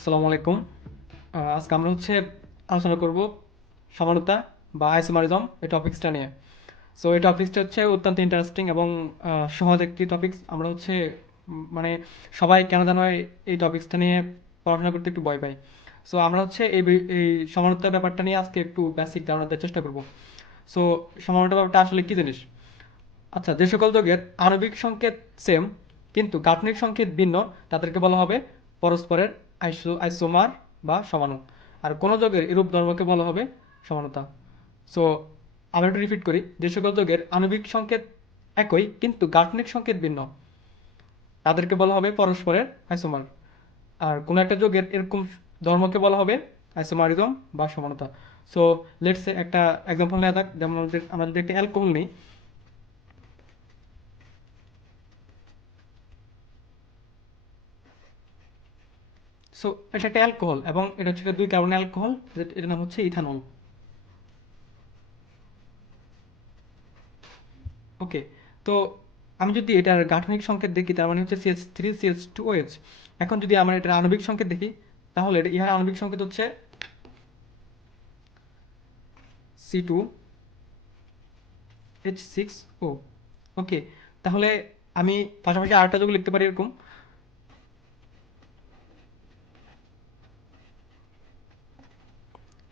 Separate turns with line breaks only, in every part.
আসসালামু আলাইকুম। আজকে আমরা হচ্ছে আলোচনা করব সমানতা বা আইসোমারিজম এই টপিক্সটা নিয়ে। সো এই টপিক্সটা হচ্ছে অত্যন্ত ইন্টারেস্টিং এবং সহজ একটি টপিক্স আমরা হচ্ছে মানে সবাই কেন যেন এই- টপিক্সটা নিয়ে পড়াশোনা করতে একটু ভয় পাই। সো আমরা হচ্ছে এই এই সমানতার ব্যাপারটা নিয়ে আজকে একটু বেসিক ধারণা দেওয়ার চেষ্টা করব। সো সমানতা ব্যাপারটা আসলে কী জিনিস? আচ্ছা যে সকল যোগের আণবিক সংকেত সেম কিন্তু গাঠনিক সংকেত ভিন্ন। তাদেরকে বলা হবে পরস্পরের আইসো আইসোমার বা সমাণু আর কোনো যোগের এরূপ ধর্মকে বলা হবে সমানতা। সো আমরা একটু রিপিট করি। যে সকল যোগের আণবিক সংকেত একই, কিন্তু গাঠনিক সংকেত ভিন্ন। তাদেরকে বলা হবে পরস্পরের আইসোমার। আর কোনো একটা যোগের এরকম ধর্মকে বলা হবে আইসোমারিজম বা সমানতা। সো লেটস একটা এক্সাম্পল নেওয়া যাক। যেমন আমাদের- যদি একটা অ্যালকোহল নিই সো এটা একটা অ্যালকোহল এবং এটা হচ্ছে দুই কার্বন অ্যালকোহল এটার নাম হচ্ছে ইথানল ওকে তো আমি যদি এটার গাঠনিক সংকেত দেখি, তার মানে হচ্ছে CS three CS two OH এখন যদি আমরা এটার আণবিক সংকেত দেখি, তাহলে এটা, ইহার আণবিক সংকেত হচ্ছে C two H six O okay তাহলে আমি পাশাপাশি আরেকটা যোগ লিখতে পারি এরকম।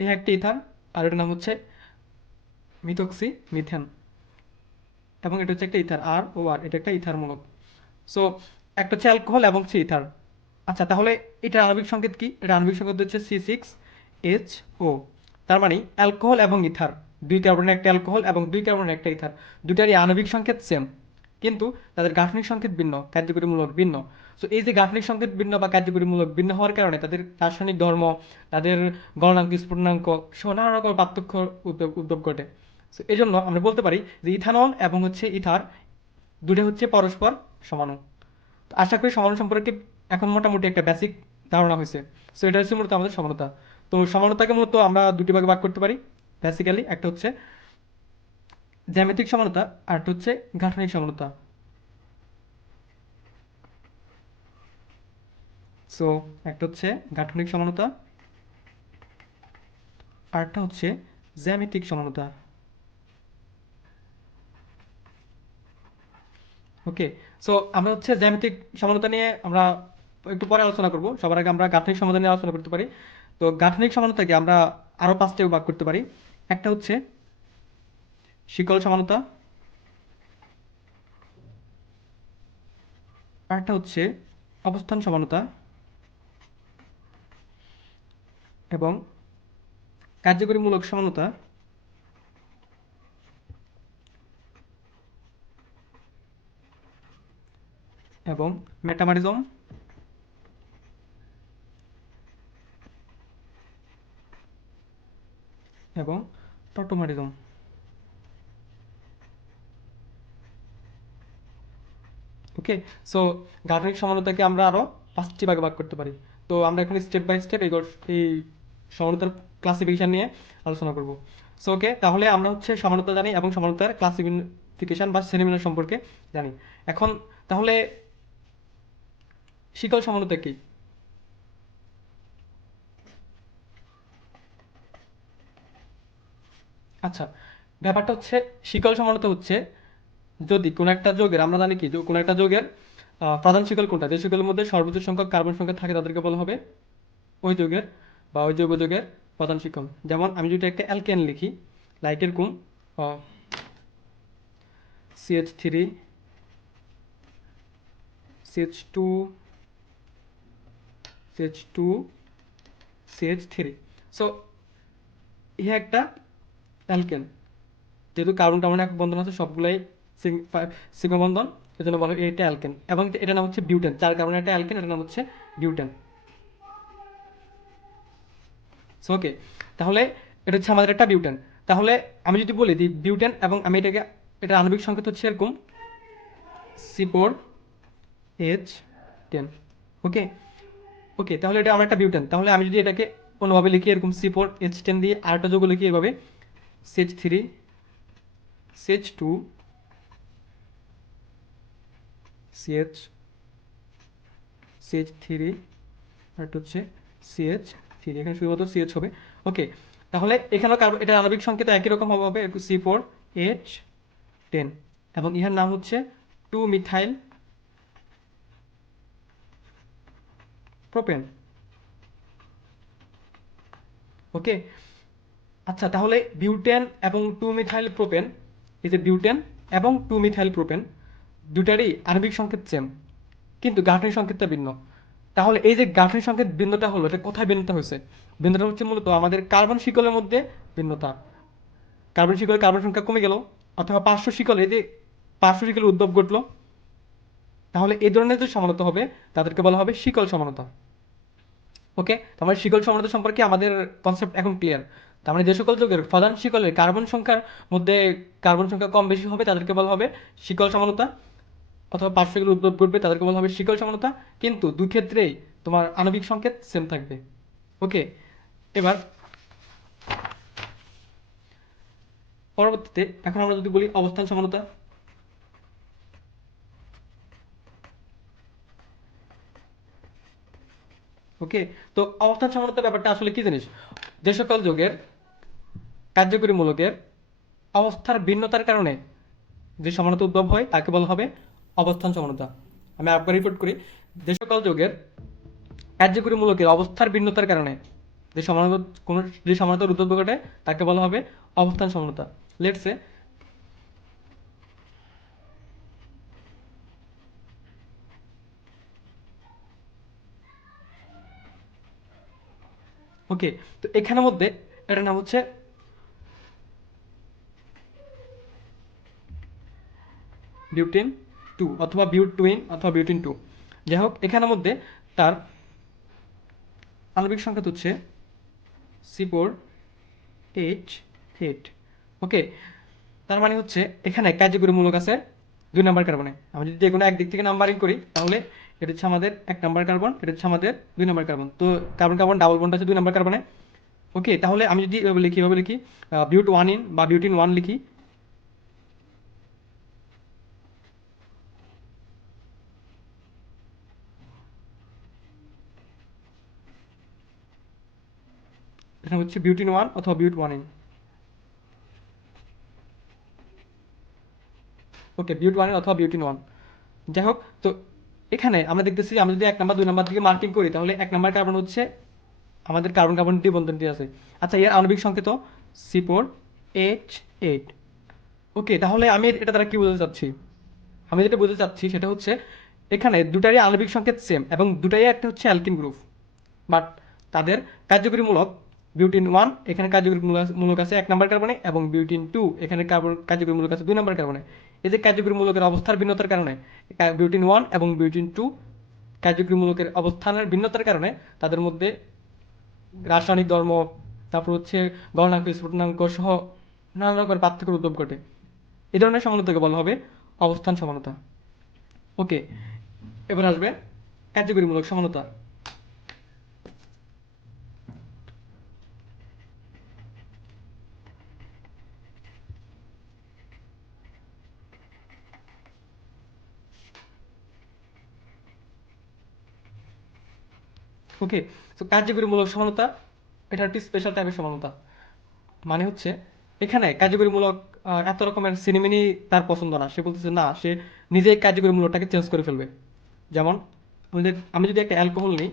এই একটি ইথার আর এটার নাম হচ্ছে মিথক্সি মিথেন এবং এটা হচ্ছে একটা ইথার, আর ও আর, এটা একটা ইথার মূলক সো একটা হচ্ছে অ্যালকোহল এবং হচ্ছে ইথার। আচ্ছা তাহলে এটার আণবিক সংকেত কি? এটা আণবিক সংকেত হচ্ছে সি সিক্স এইচ ও। তার মানে অ্যালকোহল এবং ইথার, দুই কার্বনের একটা অ্যালকোহল এবং দুই কার্বনের একটা ইথার। দুটারই আণবিক সংকেত সেম কিন্তু তাদের গাঠনিক সংকেত ভিন্ন, কার্যকরী মূলক ভিন্ন। সো এই যে গাঠনিক সংকেত ভিন্ন বা কার্যকরীমূলক ভিন্ন হওয়ার কারণে তাদের রাসায়নিক ধর্ম, তাদের গণনাঙ্ক স্ফুটনাঙ্ক সহ নানা রকম পার্থক্য উদ্যোগ ঘটে। সো এই জন্য আমরা বলতে পারি যে ইথানল এবং হচ্ছে ইথার দুটো হচ্ছে পরস্পর সমাণু তো আশা করি সমাণু সম্পর্কে এখন মোটামুটি একটা বেসিক ধারণা হয়েছে। সো এটা হচ্ছে মূলত আমাদের সমানতা। তো সমানতাকে মূলত আমরা দুটি ভাগে ভাগ করতে পারি। বেসিক্যালি একটা হচ্ছে জ্যামিতিক সমানতা আর একটা হচ্ছে গাঠনিক সমানতা। সো একটা হচ্ছে গাঠনিক সমানতা আর একটা হচ্ছে জ্যামিতিক সমানতা। ওকে সো আমরা হচ্ছে জ্যামিতিক সমানতা নিয়ে আমরা একটু পরে আলোচনা করব। সবার আগে আমরা গাঠনিক সমানতা নিয়ে আলোচনা করতে পারি। তো গাঠনিক সমানতাকে আমরা আরও পাঁচটা ভাগ করতে পারি। একটা হচ্ছে শিকল সমানতা, আরেকটা হচ্ছে অবস্থান সমানতা। এবং কার্যকরীমূলক সমানতা এবং মেটামারিজম এবং টটোমারিজম। ওকে সো গাঠনিক সমানতাকে আমরা আরও পাঁচটি ভাগে ভাগ করতে পারি। তো আমরা এখন স্টেপ বাই স্টেপ এই সমানতার ক্লাসিফিকেশন নিয়ে আলোচনা করব। সো ওকে তাহলে আমরা হচ্ছে সমানতা জানি এবং সমানতার ক্লাসিফিকেশন বা শ্রেণীবিন্যাস সম্পর্কে জানি। এখন, তাহলে শিকল সমানতা কি? আচ্ছা ব্যাপারটা হচ্ছে শিকল সমানতা হচ্ছে যদি কোনো একটা যোগের, আমরা জানি কি কোনো একটা যোগের প্রধান শিকল কোনটা? যে শিকলের মধ্যে সর্বোচ্চ সংখ্যক কার্বন সংখ্যা থাকে তাদেরকে বলা হবে। ওই যোগের বা ওই জৈব যোগের প্রধান শিক্ষক। যেমন আমি যদি একটা অ্যালকেন লিখি লাইক এরকম CH three CH two CH two CH three so ইহা একটা অ্যালকেন যেহেতু কার্বন কার্বন এক বন্ধন আছে, সবগুলাই সিগমা বন্ধন এজন্য বলা এটা অ্যালকেন এবং এটার নাম হচ্ছে বিউটেন চার কার্বনের একটা অ্যালকেন এটার নাম হচ্ছে বিউটেন সো ওকে তাহলে এটা হচ্ছে আমাদের একটা বিউটেন। তাহলে আমি যদি বলি যে বিউটেন এবং আমি এটাকে, এটা আণবিক সংকেত হচ্ছে এরকম। C four H ten okay okay তাহলে এটা আমার একটা বিউটেন। তাহলে আমি যদি এটাকে কোনোভাবে লিখি এরকম সি ফোর এইচ টেন দিয়ে আরেকটা যোগ লিখি এভাবে। CH three CH two CH CH three আর একটা হচ্ছে সিএইচ থ্রি এখানে শুধুমাত্র সিএইচ হবে। ওকে তাহলে এখানেও এটা আণবিক সংকেত একই রকম হবে হবে সি ফোর এইচ টেন এবং ইহার নাম হচ্ছে টু মিথাইল প্রোপেন ওকে আচ্ছা তাহলে বিউটেন এবং টু মিথাইল প্রোপেন এই যে বিউটেন এবং টু মিথাইল প্রোপেন দুটারই আণবিক সংকেত সেম কিন্তু গাঠনিক সংকেতটা ভিন্ন। তাহলে এই যে গাঠনিক সংকেত ভিন্নটা হলো, এটা কোথায় ভিন্নতা হয়েছে? ভিন্নতা হচ্ছে মূলত আমাদের কার্বন শিকলের মধ্যে ভিন্নতা কার্বন শিকলে, কার্বন সংখ্যা কমে গেল, অথবা পার্শ্ব শিকলে, এই যে পার্শ্ব শিকলের উদ্ভব ঘটলো, তাহলে এই ধরনের যে সমানতা হবে, তাদেরকে বলা হবে শিকল সমানতা। ওকে তো আমার শিকল সমানতা সম্পর্কে আমাদের কনসেপ্ট এখন ক্লিয়ার তার মানে যে সকল যৌগের প্রধান শিকলের কার্বন সংখ্যার মধ্যে কার্বন সংখ্যা কম বেশি হবে, তাদেরকে বলা হবে শিকল সমানতা। অথবা পার্শ্বগুলো উদ্ভব ঘটবে তাদেরকে বলা হবে শিকল সমানতা। কিন্তু দুই ক্ষেত্রেই তোমার আণবিক সংকেত সেম থাকবে। ওকে এবার পরবর্তীতে এখন আমরা যদি বলি অবস্থান সমানতা। ওকে তো অবস্থান সমানতা ব্যাপারটা আসলে কি জিনিস? যে সকল যোগের কার্যকরী মূলকের অবস্থার ভিন্নতার কারণে যে সমানতা উদ্ভব হয়, তাকে বলা হবে অবস্থান সমানতা আমি আবার রিপোর্ট করি। যে যোগের কার্যকরী মূলকের অবস্থার ভিন্নতার কারণে যে সমানতা, কোনো যে সমানতার উদ্ভব ঘটে, তাকে বলা হবে অবস্থান সমানতা লেটসে ওকে তো এখানের মধ্যে এটার নাম হচ্ছে বিউটিন টু অথবা বিউট টুইন অথবা বিউটিন টু যাই হোক এখানের মধ্যে তার আণবিক সংখ্যা হচ্ছে C four H eight okay তার মানে হচ্ছে এখানে কার্যকরী মূলক আছে দুই নাম্বার কার্বনে আমি যদি কোনো একদিক থেকে নাম্বারিং করি, তাহলে এটা হচ্ছে আমাদের এক নাম্বার কার্বন এটা হচ্ছে আমাদের দুই নাম্বার কার্বন তো কার্বন কার্বন ডাবল বন্ড আছে দুই নাম্বার কার্বনে ওকে তাহলে আমি যদি লিখি, এভাবে লিখি বিউট ওয়ান ইন বা বিউটিন ওয়ান লিখি এটা হচ্ছে বিউটিন ওয়ান অথবা but one ene okay but one ene অথবা বিউটিন ওয়ান যাই হোক, তো এখানে আমরা দেখতেছি, আমরা যদি এক নাম্বার, দুই নাম্বার দিকে মার্কিং করি, তাহলে এক নাম্বার কার্বন হচ্ছে আমাদের কার্বন কার্বন ডি বন্ধনটি আছে। আচ্ছা এর আণবিক সংকেত C four H eight okay তাহলে আমি এটা দ্বারা কি বলতে চাচ্ছি? আমি যেটা বলতে চাচ্ছি সেটা হচ্ছে এখানে দুটারই আণবিক সংকেত সেম এবং দুটাই একটা হচ্ছে অ্যালকিন গ্রুপ বাট তাদের কার্যকরীমূলক বিউটিন ওয়ান এখানে কার্যকরী মূলক- মূলক আছে এক নাম্বার কার্বনে এবং বিউটিন টু এখানে কার্বন কার্যকরী মূলক আছে দুই নাম্বার কার্বনে এই যে কার্যকরী মূলকের অবস্থার ভিন্নতার কারণে বিউটিন ওয়ান এবং বিউটিন টু কার্যকরী মূলকের অবস্থানের ভিন্নতার কারণে তাদের মধ্যে রাসায়নিক ধর্ম, তারপর হচ্ছে গণনাঙ্ক স্ফুটনাঙ্ক সহ নানা রকমের পার্থক্যের উদ্ভব ঘটে। এই ধরনের সমানতাকে বলা হবে অবস্থান সমানতা। ওকে এবার আসবে কার্যকরীমূলক সমানতা। ওকে তো কার্যকরীমূলক সমানতা এটা একটি স্পেশাল টাইপের সমানতা। মানে হচ্ছে, এখানে কার্যকরীমূলক এত রকমের সিনেমিনি তার পছন্দ না। সে বলতেছে, না, সে নিজেই কার্যকরীমূলকটাকে চেঞ্জ করে ফেলবে। যেমন, আমি যদি একটা অ্যালকোহল নিই,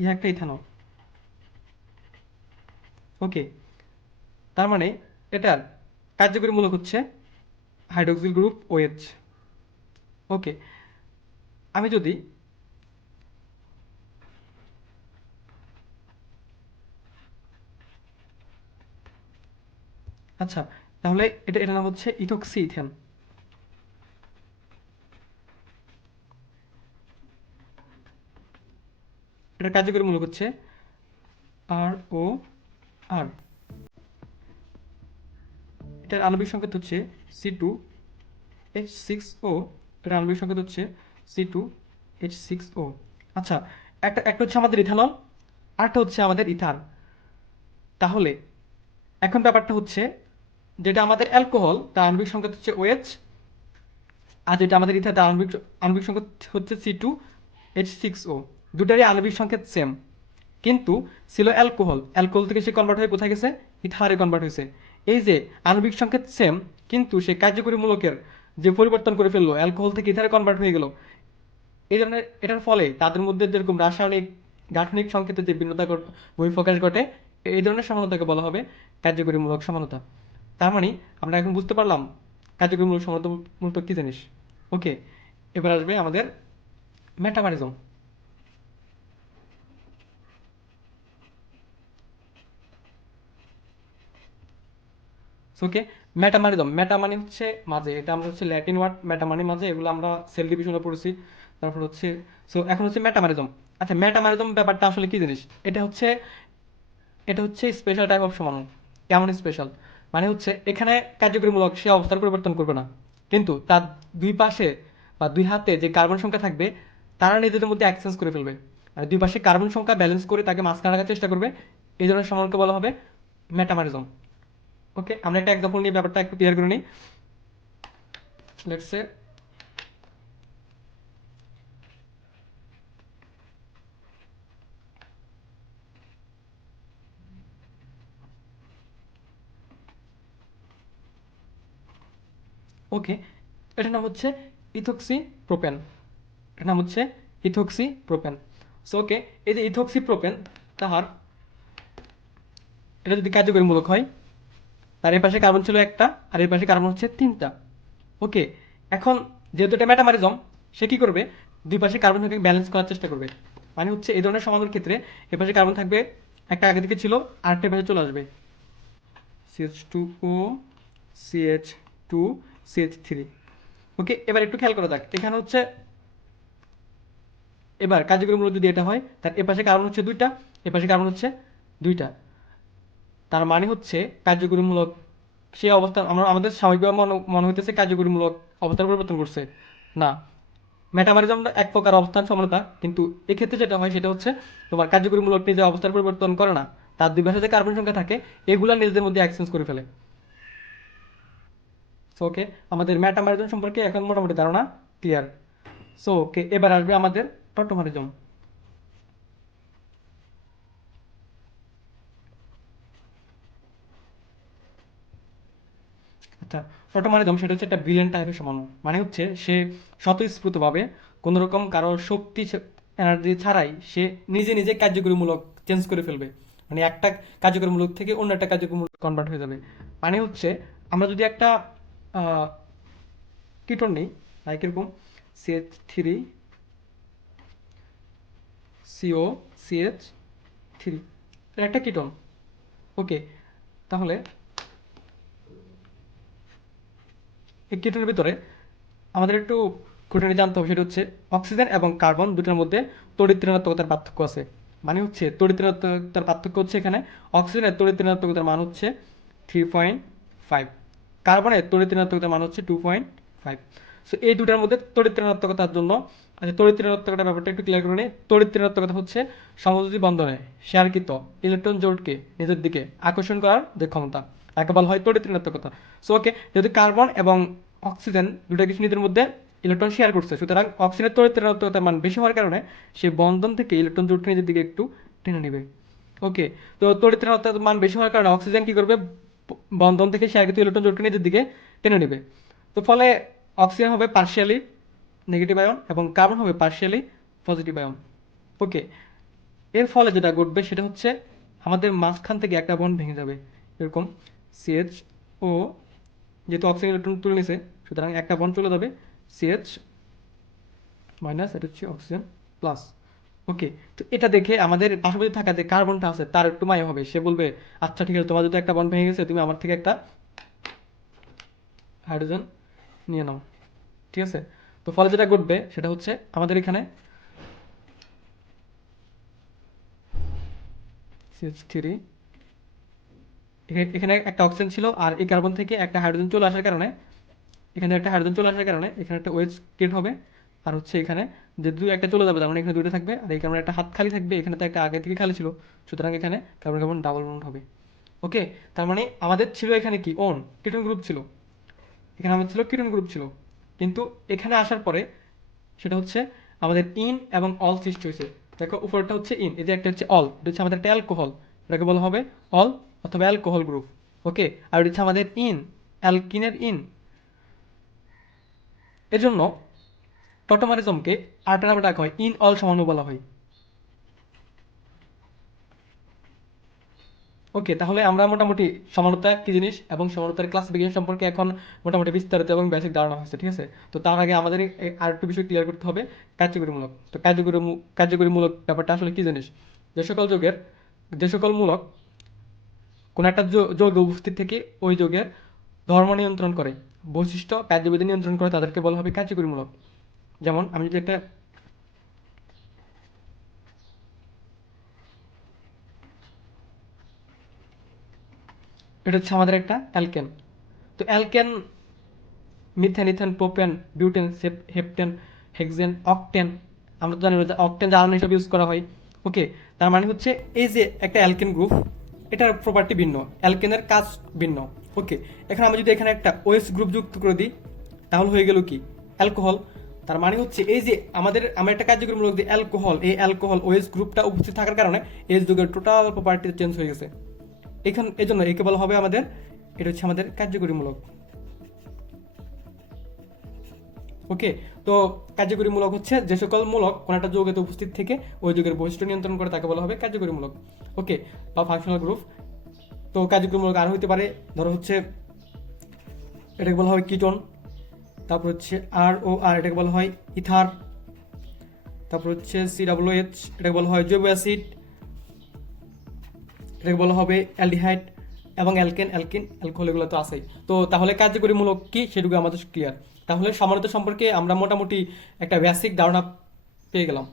ইহা একটা ইথানল ওকে তার মানে এটার কার্যকরী মূলক হচ্ছে হাইড্রোক্সিল গ্রুপ ওএইচ ওকে আমি যদি আচ্ছা তাহলে এটা, এটার নাম হচ্ছে ইথক্সি ইথেন এটা কার্যকরী মূলক হচ্ছে আর ও আর এটার আণবিক সংকেত হচ্ছে C two H six O এটার আণবিক সংকেত হচ্ছে C two H six O আচ্ছা একটা একটা হচ্ছে আমাদের ইথানল, আরেকটা হচ্ছে আমাদের ইথার তাহলে, এখন ব্যাপারটা হচ্ছে যেটা আমাদের অ্যালকোহল, তার আণবিক সংকেত হচ্ছে ওএইচ আর যেটা আমাদের ইথার তার আণবিক আণবিক সংকেত হচ্ছে C two H six O দুটারই আণবিক সংকেত সেম কিন্তু ছিল অ্যালকোহল। অ্যালকোহল থেকে সে কনভার্ট হয়ে কোথায় গেছে? ইথারে কনভার্ট হয়েছে। এই যে, আণবিক সংকেত সেম কিন্তু সে কার্যকরী মূলকের যে পরিবর্তন করে ফেলল অ্যালকোহল থেকে ইথারে কনভার্ট হয়ে গেল। এই ধরনের, এটার ফলে তাদের মধ্যে যেরকম রাসায়নিক, গাঠনিক সংকেতের যে ভিন্নতা বহিঃপ্রকাশ ঘটে, এই ধরনের সমানতাকে বলা হবে কার্যকরীমূলক সমানতা। তার মানে আমরা এখন বুঝতে পারলাম কার্যকরীমূলক সমানতা মূলত কী জিনিস। ওকে এবার আসবে আমাদের মেটামারিজম ওকে মেটা মানিজম মেটা মানে হচ্ছে মাঝে, এটা আমরা হচ্ছে ল্যাটিন ওয়ার্ড মেটা মানে মাঝে, এগুলো আমরা সেল ডিভিশনে পড়েছি। তারপর হচ্ছে সো এখন হচ্ছে মেটামারিজম আচ্ছা মেটামারিজম ব্যাপারটা আসলে কি জিনিস? এটা হচ্ছে এটা হচ্ছে স্পেশাল টাইপ অফ সমানন। কেমন স্পেশাল মানে হচ্ছে, এখানে কার্যকরীমূলক সে অবস্থার পরিবর্তন করবে না। কিন্তু তার দুই পাশে বা দুই হাতে যে কার্বন সংখ্যা থাকবে, তারা নিজেদের মধ্যে এক্সচেঞ্জ করে ফেলবে। আর দুই পাশে কার্বন সংখ্যা ব্যালেন্স করে তাকে মাঝখানে রাখার চেষ্টা করবে। এই ধরনের সমানকে বলা হবে মেটামারিজম ওকে আমরা একটা এক্সাম্পল নিয়ে ব্যাপারটা একটু ক্লিয়ার করে নিই। লেটস ওকে এটার নাম হচ্ছে ইথক্সি প্রোপেন এটার নাম হচ্ছে ইথক্সি প্রোপেন সো ওকে এই যে ইথক্সি প্রোপেন তাহার, এটা যদি কার্যকরীমূলক হয় তার এই পাশে কার্বন ছিল একটা, আর এই পাশে কার্বন হচ্ছে তিনটা। ওকে এখন যেহেতু এটা মেটামারিজম সে কি করবে? দুই পাশে কার্বন সংখ্যাকে ব্যালেন্স করার চেষ্টা করবে। মানে হচ্ছে এই ধরনের সমাধানের ক্ষেত্রে এ পাশে কার্বন থাকবে, একটা আগে থেকে ছিল আরেকটা পাশে চলে আসবে। CH two O CH two CH three okay এবার একটু খেয়াল করা যাক, এখানে হচ্ছে এবার কার্যকরীমূলক যদি এটা হয়, তার এ পাশে কার্বন হচ্ছে দুইটা এ পাশে কার্বন হচ্ছে দুইটা। তার মানে হচ্ছে কার্যকরীমূলক সেই অবস্থা আমরা, আমাদের স্বাভাবিকভাবে মনে হইতেছে কার্যকরীমূলক অবস্থার পরিবর্তন করছে। না। মেটামারিজম এক প্রকার অবস্থান সমানতা কিন্তু এক্ষেত্রে যেটা হয় সেটা হচ্ছে তোমার কার্যকরীমূলক নিজে অবস্থার পরিবর্তন করে না। তার দুই পাশে যে কার্বন সংখ্যা থাকে, এগুলা নিজেদের মধ্যে এক্সচেঞ্জ করে ফেলে। সো ওকে আমাদের মেটামারিজম সম্পর্কে এখন মোটামুটি ধারণা ক্লিয়ার সো ওকে এবার আসবে আমাদের টটোমারিজম আচ্ছা টটোমারিজম সেটা হচ্ছে একটা বিলিয়ন টাইপের সমানো মানে হচ্ছে সে স্বতঃস্ফূর্তভাবে কোনো রকম কারও শক্তি এনার্জি ছাড়াই সে নিজে নিজে কার্যকরীমূলক চেঞ্জ করে ফেলবে। মানে একটা কার্যকরীমূলক থেকে অন্য একটা কার্যকরীমূলক কনভার্ট হয়ে যাবে। মানে হচ্ছে আমরা যদি একটা কিটোন নিই লাইক এরকম CH three CO CH three একটা কিটন। ওকে তাহলে এই কিটোনের ভিতরে আমাদের একটু খুঁটিনাটি জানতে হবে, সেটা হচ্ছে অক্সিজেন এবং কার্বন দুটোর মধ্যে তড়িৎ ঋণাত্মকতার পার্থক্য আছে। মানে হচ্ছে তড়িৎ ঋণাত্মকতার পার্থক্য হচ্ছে এখানে। অক্সিজেনের তড়িৎ ঋণাত্মকতার মান হচ্ছে থ্রি পয়েন্ট ফাইভ। কার্বনের তড়িৎ ঋণাত্মকতার মান হচ্ছে টু পয়েন্ট ফাইভ। সো এই দুটার মধ্যে তড়িৎ ঋণাত্মকতার জন্য আচ্ছা তড়িৎ ঋণাত্মকতার ব্যাপারটা একটু ক্লিয়ার করে নিই তড়িৎ ঋণাত্মকতা হচ্ছে সমযোজী বন্ধনে শেয়ারকৃত ইলেকট্রন জোটকে নিজের দিকে আকর্ষণ করার যে ক্ষমতা। তাকে বলা হয় তড়িৎ ঋণাত্মকতা সো ওকে যেহেতু কার্বন এবং অক্সিজেন দুটো কিছু নিজের মধ্যে ইলেকট্রন শেয়ার করছে, সুতরাং অক্সিজেনের তড়িৎ ঋণাত্মকতার মান বেশি হওয়ার কারণে সে বন্ধন থেকে ইলেকট্রন জোটকে নিজের দিকে একটু টেনে নেবে। ওকে তো তড়িৎ ঋণাত্মকতার মান বেশি হওয়ার কারণে অক্সিজেন কি করবে? বন্ধন থেকে শেয়ারকৃত ইলেকট্রন জোটকে নিজের দিকে টেনে নেবে। তো ফলে অক্সিজেন হবে পার্শিয়ালি নেগেটিভ আয়ন এবং কার্বন হবে পার্শিয়ালি পজিটিভ আয়ন ওকে এর ফলে যেটা ঘটবে সেটা হচ্ছে আমাদের মাঝখান থেকে একটা বন্ড ভেঙে যাবে, এরকম। সিএইচ ও যেহেতু অক্সিজেন ইলেকট্রন তুলে নিছে, সুতরাং একটা বন্ড চলে যাবে সিএইচ মাইনাস এটা হচ্ছে অক্সিজেন প্লাস ওকে তো এটা দেখে আমাদের পাশাপাশি থাকা যে কার্বনটা আছে, তার একটু মায়া হবে। সে বলবে আচ্ছা ঠিক আছে, তোমার যদি একটা বন্ড ভেঙে গেছে, তুমি আমার থেকে একটা হাইড্রোজেন নিয়ে নাও। ঠিক আছে? তো ফলে যেটা ঘটবে, সেটা হচ্ছে আমাদের এখানে সিএইচ থ্রি এখানে একটা অক্সিজেন ছিল আর এই কার্বন থেকে একটা হাইড্রোজেন চলে আসার কারণে, এখানে একটা হাইড্রোজেন চলে আসার কারণে এখানে একটা ওয়েজ ক্রিয়েট হবে। আর হচ্ছে এখানে যে দুই একটা চলে যাবে, তার মানে এখানে দুটো থাকবে। আর এই কারণে একটা হাত খালি থাকবে, এখানে তো একটা আগে থেকে খালি ছিল। সুতরাং এখানে কার্বন কার্বন ডাবল বন্ড হবে। ওকে তার মানে আমাদের ছিল এখানে কি? ওন কিটন গ্রুপ ছিল। এখানে আমাদের ছিল কিটন গ্রুপ ছিল। কিন্তু এখানে আসার পরে সেটা হচ্ছে আমাদের ইন এবং অল সৃষ্টি হয়েছে। দেখো উপরটা হচ্ছে ইন এই যে একটা হচ্ছে অল এটা হচ্ছে আমাদের একটা অ্যালকোহল এটাকে বলা হবে অল অথবা অ্যালকোহল গ্রুপ ওকে আর এটা হচ্ছে আমাদের ইন অ্যালকিনের ইন এজন্য টটোমারিজমকে আরেকটা নামে ডাকা হয় ইন অল সমানু বলা হয়। ওকে তাহলে আমরা মোটামুটি সমানতা কি জিনিস এবং সমানতার ক্লাসিফিকেশন সম্পর্কে এখন মোটামুটি বিস্তারিত এবং বেসিক ধারণা হয়েছে, ঠিক আছে? তো তার আগে আমাদের এই আরেকটু বিষয় ক্লিয়ার করতে হবে, কার্যকরীমূলক। তো কার্যকরী কার্যকরীমূলক ব্যাপারটা আসলে কি জিনিস? যে সকল যুগের, যে সকল মূলক কোনো একটা যৌগে উপস্থিত থেকে ওই যোগের ধর্ম নিয়ন্ত্রণ করে, বৈশিষ্ট্য কার্যবিধি নিয়ন্ত্রণ করে তাদেরকে বলা হবে কার্যকরীমূলক। যেমন আমি যদি একটা এটা হচ্ছে আমাদের একটা অ্যালকেন। তো alkane, methane, ethane, propane, butane heptane, hexane, octane, আমরা তো জানি অকটেন জ্বালানি হিসেবে ইউজ করা হয়। ওকে তার মানে হচ্ছে এই যে একটা অ্যালকেন গ্রুপ এটার প্রপার্টি ভিন্ন অ্যালকেনের কাজ ভিন্ন। ওকে এখন আমি যদি এখানে একটা ওএস গ্রুপ যুক্ত করে দিই, তাহলে হয়ে গেল কি? অ্যালকোহল তার মানে হচ্ছে এই যে আমাদের, আমরা একটা কার্যক্রম লোক যে অ্যালকোহল এই অ্যালকোহল ওএস গ্রুপটা উপস্থিত থাকার কারণে এই যুগের টোটাল প্রপার্টি চেঞ্জ হয়ে গেছে। এখান এই জন্য একে বলা হবে আমাদের, এটা হচ্ছে আমাদের কার্যকরীমূলক। ওকে তো কার্যকরীমূলক হচ্ছে যে সকল মূলক কোনো একটা যৌগেতে উপস্থিত থেকে ওই যুগের বৈশিষ্ট্য নিয়ন্ত্রণ করে তাকে বলা হবে কার্যকরীমূলক ওকে বা ফাংশনাল গ্রুপ তো কার্যকরীমূলক আর হইতে পারে, ধরো হচ্ছে এটাকে বলা হয় কিটন, তারপর হচ্ছে আর ও আর এটাকে বলা হয় ইথার, তারপর হচ্ছে সি ডাব্লিউ এইচ এটাকে বলা হয় জৈব অ্যাসিড, এটাকে বলা হবে অ্যালডিহাইড এবং অ্যালকেন, অ্যালকিন, অ্যালকোহল এগুলো তো আছেই। তো তাহলে কার্যকরীমূলক কি? সেটুকু আমাদের ক্লিয়ার তাহলে সমানতা সম্পর্কে আমরা মোটামুটি একটা বেসিক ধারণা পেয়ে গেলাম।